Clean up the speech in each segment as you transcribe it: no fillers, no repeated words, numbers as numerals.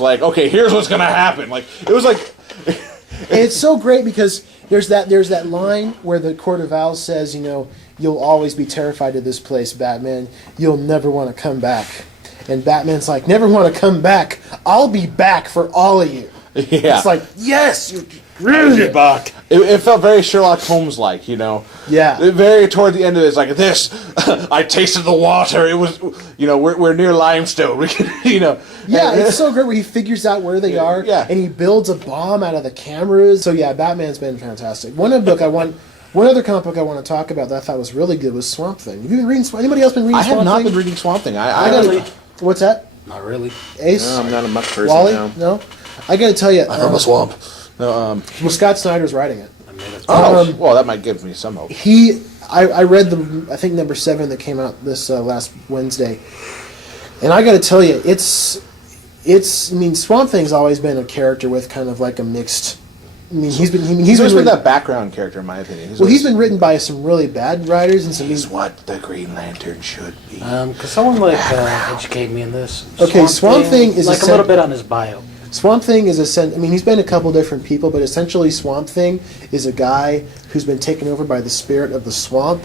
like, okay, here's what's gonna happen. Like, it was like, And it's so great because there's that line where the Court of Owls says, you'll always be terrified of this place, Batman. You'll never want to come back. And Batman's like, never want to come back. I'll be back for all of you. yeah, It's like, yes, you're really back. it felt very Sherlock Holmes-like, Yeah. Very toward the end of it, it's like this. I tasted the water. It was, we're near limestone. We can, Yeah, it's so great where he figures out where they are, yeah. and he builds a bomb out of the cameras. So yeah, Batman's been fantastic. One other comic book I want to talk about that I thought was really good was Swamp Thing. Have you been reading? Anybody else been reading? I Swamp have not Thing? been reading Swamp Thing. What's that? Not really. Ace? No, I'm not a much person Wally? now. No? I gotta tell you. I'm from a swamp. No, well, Scott Snyder's writing it. I made it. well, that might give me some hope. I read I think number 7 that came out this last Wednesday. And I gotta tell you, Swamp Thing's always been a character with kind of like a mixed. He's always been been that background character, in my opinion. He's been written by some really bad writers and some. He's what the Green Lantern should be. Could someone educate me in this? Okay, Swamp Thing is like a little bit on his bio. Swamp Thing is he's been a couple different people, but essentially Swamp Thing is a guy who's been taken over by the spirit of the swamp,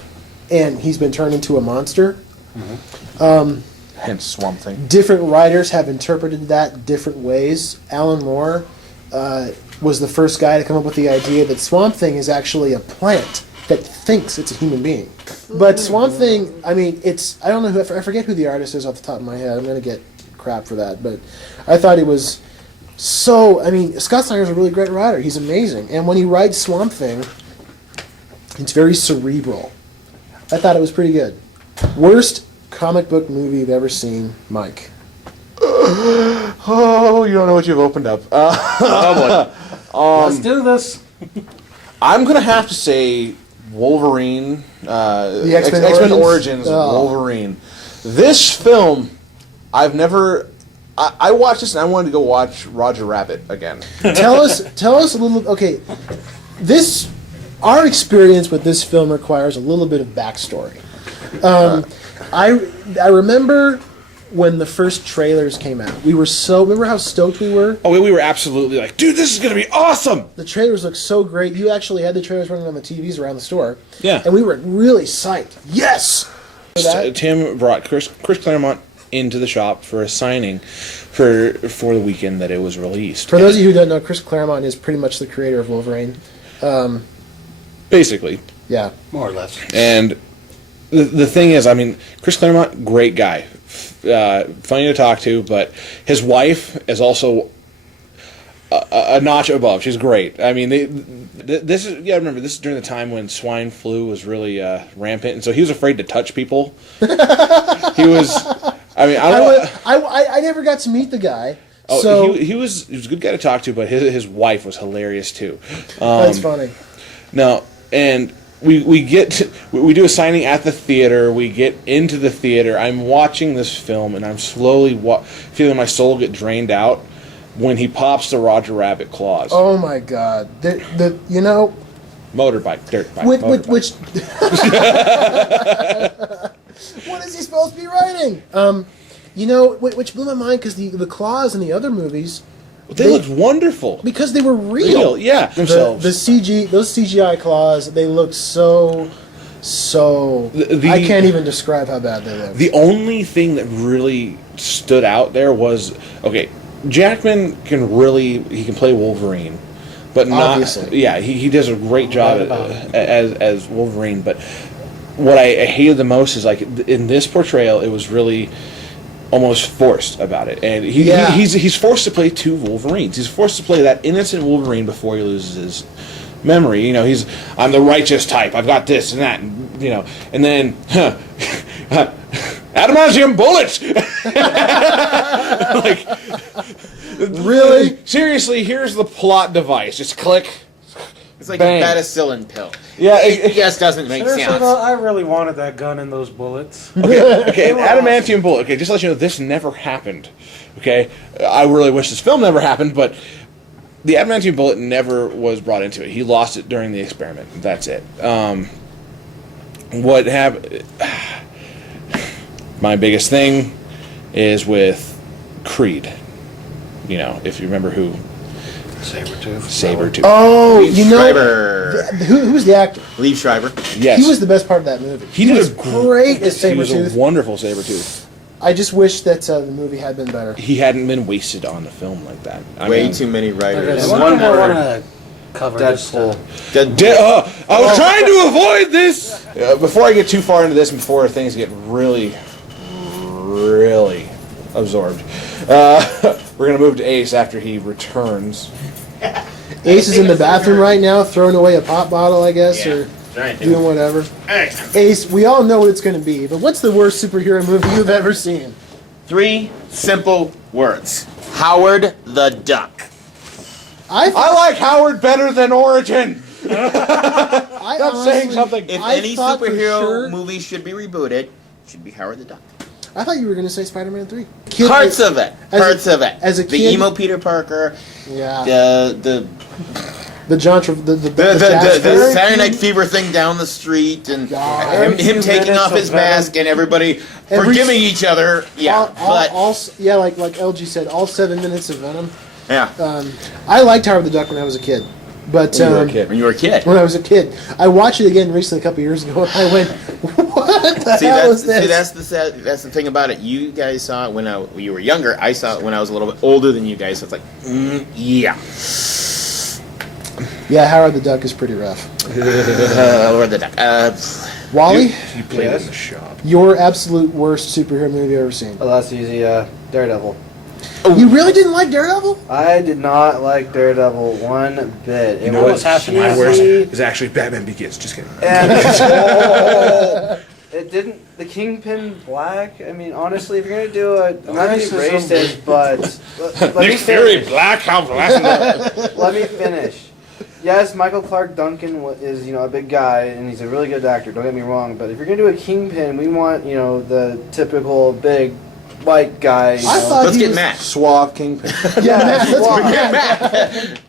and he's been turned into a monster. Mm-hmm. Hence Swamp Thing. Different writers have interpreted that different ways. Alan Moore was the first guy to come up with the idea that Swamp Thing is actually a plant that thinks it's a human being. But Swamp Thing, I don't know I forget who the artist is off the top of my head. I'm going to get crap for that, but I thought he was Scott Snyder's a really great writer. He's amazing. And when he writes Swamp Thing, it's very cerebral. I thought it was pretty good. Worst comic book movie you've ever seen, Mike? Oh, you don't know what you've opened up. Let's do this. I'm going to have to say Wolverine, the X-Men Origins Wolverine. This film, I've never... I watched this and I wanted to go watch Roger Rabbit again. Tell us a little... Okay, our experience with this film requires a little bit of backstory. I remember when the first trailers came out. Remember how stoked we were? Oh, we were absolutely like, dude, this is going to be awesome! The trailers looked so great. You actually had the trailers running on the TVs around the store. Yeah. And we were really psyched. Yes! Tim brought Chris Claremont into the shop for a signing for the weekend that it was released. For those of you who don't know, Chris Claremont is pretty much the creator of Wolverine. Basically. Yeah. More or less. And the thing is, Chris Claremont, great guy. Funny to talk to, but his wife is also a notch above. She's great. This is during the time when swine flu was really rampant, and so he was afraid to touch people. He was... I never got to meet the guy. Oh, so he was a good guy to talk to, but his wife was hilarious too. That's funny. No, and we do a signing at the theater. We get into the theater. I'm watching this film, and I'm slowly feeling my soul get drained out when he pops the Roger Rabbit claws. Oh my God! Motorbike, dirt bike, which what is he supposed to be writing? Which blew my mind because the claws in the other movies, they looked wonderful because they were real. Yeah, themselves. Those CGI claws, they looked so. I can't even describe how bad they look. The only thing that really stood out there was Jackman can play Wolverine. But not, obviously. Yeah, he does a great job as Wolverine. But what I hated the most is in this portrayal, it was really almost forced about it, and he's forced to play two Wolverines. He's forced to play that innocent Wolverine before he loses his memory. I'm the righteous type. I've got this and that, and then adamantium bullets. Really? Seriously, here's the plot device. Just click. It's like bang. a penicillin pill. Yeah, it just doesn't make Seriously, sense. though, I really wanted that gun and those bullets. Okay, an adamantium bullet. Okay, just to let you know, this never happened. Okay, I really wish this film never happened, but the adamantium bullet never was brought into it. He lost it during the experiment. That's it. What happened? My biggest thing is with Creed. if you remember who Sabretooth. Oh, Liev you know, Schreiber. who's the actor? Liev Schreiber. Yes, He was the best part of that movie. He did was a great as He was a Sabretooth. wonderful Sabretooth. I just wish that the movie had been better. He hadn't been wasted on the film like that. Way too many writers. There's one one more more I want to cover. Deadpool. I was trying to avoid this. Before I get too far into this, and before things get really, really absorbed, we're gonna move to Ace after he returns. Ace is in the bathroom right now, throwing away a pop bottle, I guess, or doing whatever. Ace, we all know what it's going to be, but what's the worst superhero movie you've ever seen? 3 simple words. Howard the Duck. I like Howard better than Origin. I That's saying something. If I any thought for superhero sure- movie should be rebooted, it should be Howard the Duck. I thought you were going to say Spider-Man 3. Parts of it. as a The kid- emo Peter Parker. Yeah. The The John Travolta, the Jazz the Fairy. Saturday Night Fever thing down the street, and God. him Few taking minutes off his of Venom. mask, and everybody Every- forgiving each other. Yeah, but yeah, like LG said, all 7 minutes of Venom. yeah. I liked Howard the Duck when I was a kid, but When you were a kid. When you were a kid. when I was a kid, I watched it again recently a couple years ago, and I went, "What the hell is this?" That's the thing about it. You guys saw it when you were younger. I saw it when I was a little bit older than you guys. So it's like, yeah. Yeah, Howard the Duck is pretty rough. Lord the Duck. Wally, You played in the shop. your absolute worst superhero movie you've ever seen. Oh, that's easy. Daredevil. You really didn't like Daredevil? I did not like Daredevil one bit. You know what's happening? My worst cheesy, is actually Batman Begins. Just kidding. and it didn't. The Kingpin Black. I mean, honestly, if you're gonna do it, I'm not gonna be Racism. racist, but let me finish. Black, how Let me finish. Yes, Michael Clark Duncan is a big guy and he's a really good actor. Don't get me wrong, but if you're gonna do a Kingpin, we want the typical big white guy. I thought Let's he get was- Matt. Suave Kingpin. Yeah, Matt, let's Why? get Matt.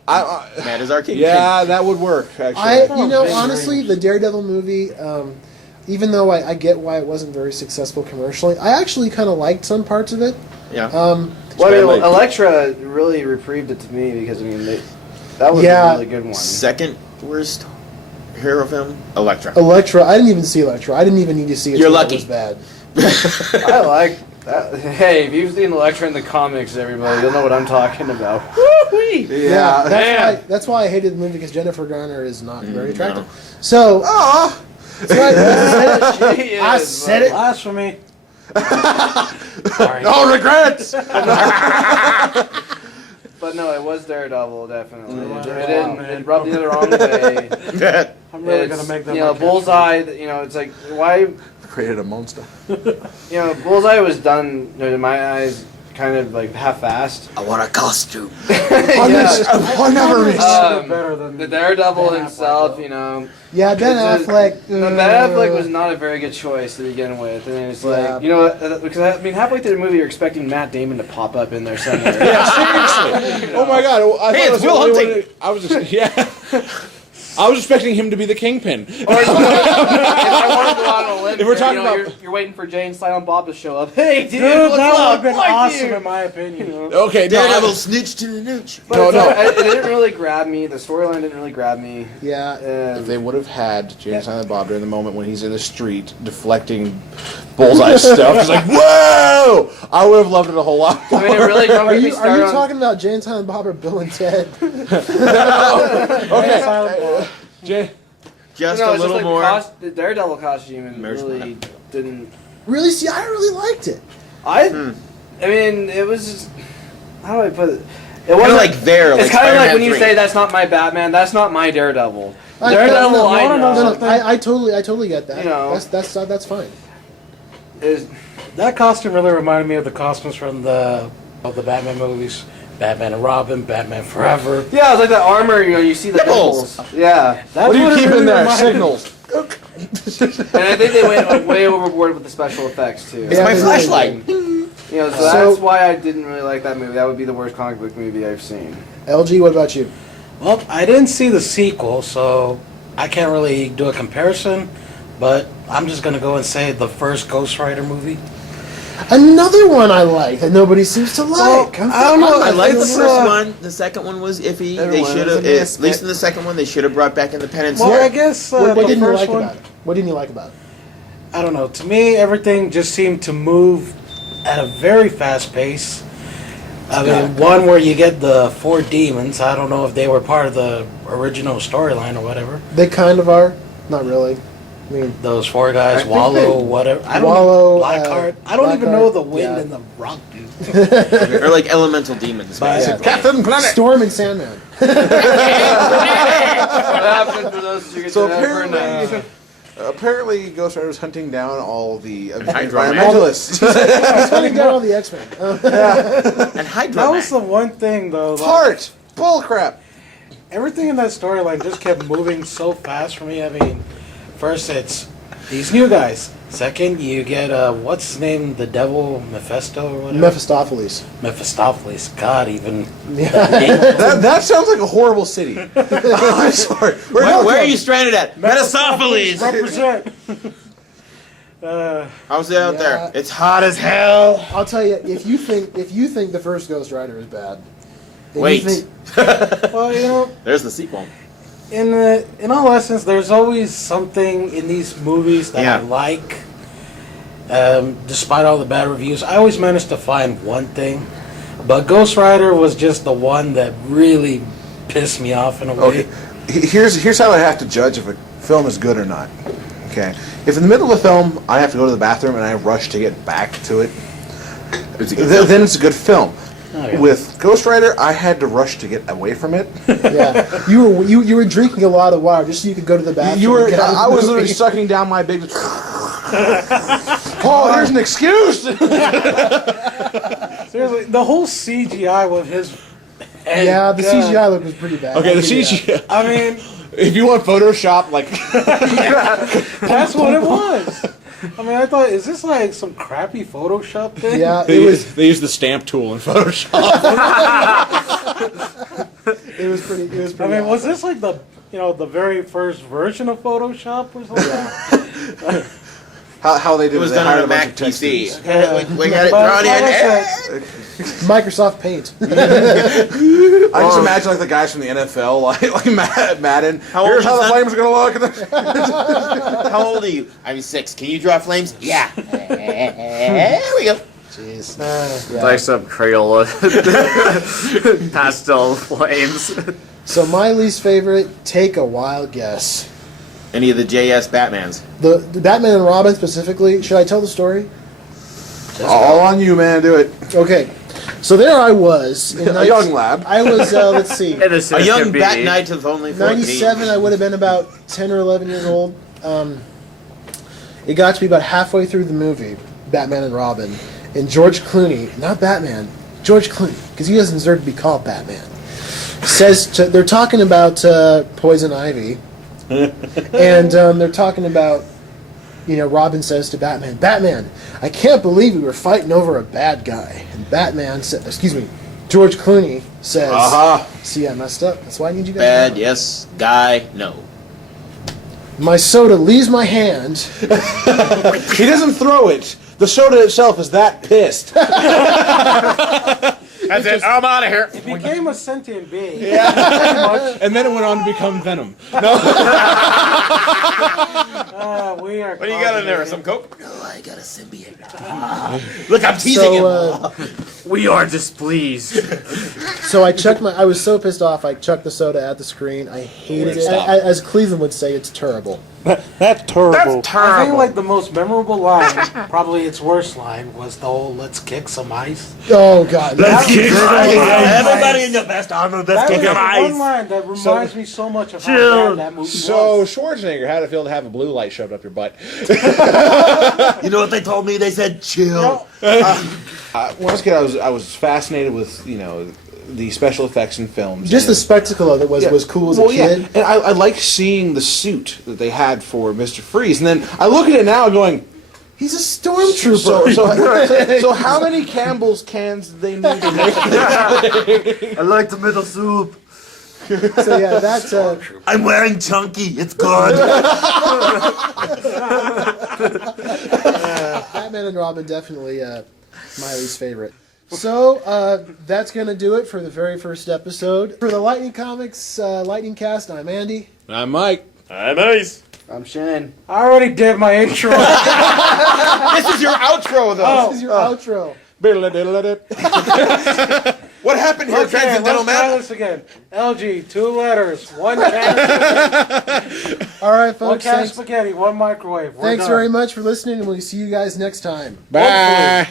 Matt is our king. Yeah, that would work. Actually, honestly, the Daredevil movie, even though I get why it wasn't very successful commercially, I actually kind of liked some parts of it. Yeah. Well, I mean, Elektra really reprieved it to me because that was Yeah. a really good one. Second worst hero film, Elektra. Electra, I didn't even see Electra. I didn't even need to see it. You're so lucky. It was bad. I like that. Hey, if you've seen Elektra in the comics, everybody, you'll know what I'm talking about. Yeah, man. that's why I hated the movie, because Jennifer Garner is not very attractive. So, that's right, I said it. Blasphemy. Sorry. no regrets. But no, it was Daredevil, definitely. Mm. It rubbed me the wrong way. I'm really It's, gonna make that. you know, my Bullseye. It's like why. Created a monster. Bullseye was done in my eyes kind of like half-assed. I want a costume. I never miss. better than The Daredevil Ben himself, Affleck, Yeah, Ben It's a- Affleck. Ben Affleck was not a very good choice to begin with, and it's Yeah. like because I mean halfway through the movie you're expecting Matt Damon to pop up in there somewhere. Seriously. Oh my god. I Hey, thought it's it was Will the only Hunting. one- I was just, yeah. I was expecting him to be the Kingpin. Or if I want to go out on a limb, If we're here, talking about- you're waiting for Jay and Silent Bob to show up. Hey, dude, Dude, what's that would up? have been Like awesome you. in my opinion. Okay, Daredevil snitch to the nooch. But No, it's no. it didn't really grab me. The storyline didn't really grab me. Yeah. If they would have had James Silent Bob during the moment when he's in the street deflecting Bullseye stuff, it's like, whoa! I would have loved it a whole lot. I mean, it really don't Are get me you started on. talking about Jane, Silent Bob, or Bill and Ted? Okay, Silent Bob. Jay. Just No, a it's little just more. the Daredevil costume and Marriage really didn't. Really? See, I really liked it. I mean, it was just. How do I put it? It Kind wasn't of like there. It's kind of like Spider-Man when you 3. say that's not my Batman, that's not my Daredevil. I- Daredevil, no, I no, no, know. no, I totally get that. You know. That's fine. Is That costume really reminded me of the costumes from the Batman movies. Batman and Robin, Batman Forever. yeah, it's like the armor. You see the Nipples. nipples. Yeah, That's What do you it keep really in there? reminded me. Signals. and I think they went way overboard with the special effects too. It's Yeah, my they flashlight. So So- that's why I didn't really like that movie. That would be the worst comic book movie I've seen. LG, what about you? Well, I didn't see the sequel, so I can't really do a comparison. But I'm just gonna go and say the first Ghost Rider movie. Another one I like that nobody seems to like. I don't know. I like the It's, first one. The second one was iffy. They Everyone should was have, a at miss. least in the second one, they should have brought back Independence Well, Day. I guess What the didn't you first like one. about it? What didn't you like about it? I don't know. To me, everything just seemed to move at a very fast pace. I mean, one where you get the 4 demons. I don't know if they were part of the original storyline or whatever. They kind of are. Not really. I mean, Those 4 guys, I think Wallow, they- whatever. I don't Wallow, Blackheart. I don't even know Blackheart, the wind yeah. and the rock dude. Or like elemental demons, But- basically. Captain Planet. Storm and Sandman. What happened to those two? So Never know. apparently Ghost Rider was hunting down all the Hydra Man. environmentalists. He's hunting down all the X-Men. And Hydra That was Man. the one thing, though. Like, Heart! Bullcrap! everything in that storyline just kept moving so fast for me. I mean, first it's these new guys. Second, you get what's his name, the devil, Mephisto or whatever. Mephistopheles. Mephistopheles. God, even That sounds like a horrible city. I'm sorry. Where are you stranded at? Metasopheles! represent. How's it out Yeah. there? It's hot as hell. I'll tell you, if you think the first Ghost Rider is bad, then Wait. you think, Well, you know, There's the sequel. in all essence, there's always something in these movies that I Yeah. like. Despite all the bad reviews, I always manage to find one thing. But Ghost Rider was just the one that really pissed me off in a way. Okay. Here's how I have to judge if a film is good or not. Okay. If in the middle of a film I have to go to the bathroom and I rush to get back to it, It's a good film. then it's a good film. Oh, yeah. With Ghost Rider, I had to rush to get away from it. yeah, you were drinking a lot of water just so you could go to the bathroom. You were. and get out of I the was movie. literally sucking down my big. Oh, here's an excuse. Seriously, the whole CGI with his head. Yeah, the God. CGI look was pretty bad. Okay, the I'll give you CGI. I mean, If you want Photoshop, like that's what it was. I mean, I thought, is this like some crappy Photoshop that. thing? Yeah, they it was use the stamp tool in Photoshop. it was pretty. It was I pretty. mean, was awful. this like the very first version of Photoshop or something? How they did It was they done on hired a bunch Mac of tech PC. students. We got it But drawn like I in. said, Microsoft Paint? I just imagine like the guys from the NFL, like Madden. How old Here's how is the that? flames are gonna look. How old are you? I'm 6. Can you draw flames? Yeah. There we go. Jeez. Like some Crayola pastel flames. So my least favorite. Take a wild guess. Any of the JS Batmans? The Batman and Robin specifically. Should I tell the story? All on you, man. Do it. Okay. So there I was. In A young lad. I was. Let's see. Innocent A young can be. Bat Knight of only 14. 97. I would have been about 10 or 11 years old. It got to be about halfway through the movie, Batman and Robin, and George Clooney, not Batman, George Clooney, because he doesn't deserve to be called Batman, they're talking about Poison Ivy, and they're talking about, Robin says to Batman, "Batman, I can't believe we were fighting over a bad guy." And Batman said, George Clooney says, "See, I messed up. That's why I need you guys." Bad, to know." yes. Guy, no. My soda leaves my hand. he doesn't throw it. The soda itself is that pissed. That's it. I'm out of here. it became a sentient being. And then it went on to become Venom. We are. What do you got in there? Some Coke? No, I got a symbiote. Look, I'm teasing So, him. We are displeased. so I was so pissed off. I chucked the soda at the screen. I hated it. Stop. As Cleveland would say, it's terrible. That's terrible. That's I terrible. think like the most memorable line, probably its worst line, was the whole "Let's kick some ice." Oh God! Everybody in your best armor, That let's was kick him one ice. line that reminds me so much of how Chill. bad that movie So was. Schwarzenegger, how'd it feel to have a blue light shoved up your butt? You know what they told me? They said, chill. When I was a kid, I was fascinated with the special effects in films. Just the and- spectacle of it was cool as a kid. And I like seeing the suit that they had for Mr. Freeze, and then I look at it now going, He's a stormtrooper. so how many Campbell's cans do they need to make? I like tomato soup. So yeah, that's I'm wearing Chunky. It's good. Batman and Robin definitely Miley's favorite. So that's gonna do it for the very first episode for the Lightning Comics Lightning Cast. I'm Andy. I'm Mike. Nice. I'm Shane. I already did my intro. This is your outro, though. This is your outro. What happened here, Okay, Transcendental let's try Man? this again. LG, 2 letters, 1 can, All right, 1 folks. can of Thanks, spaghetti, 1 microwave. We're thanks done. very much for listening, and we'll see you guys next time. Bye.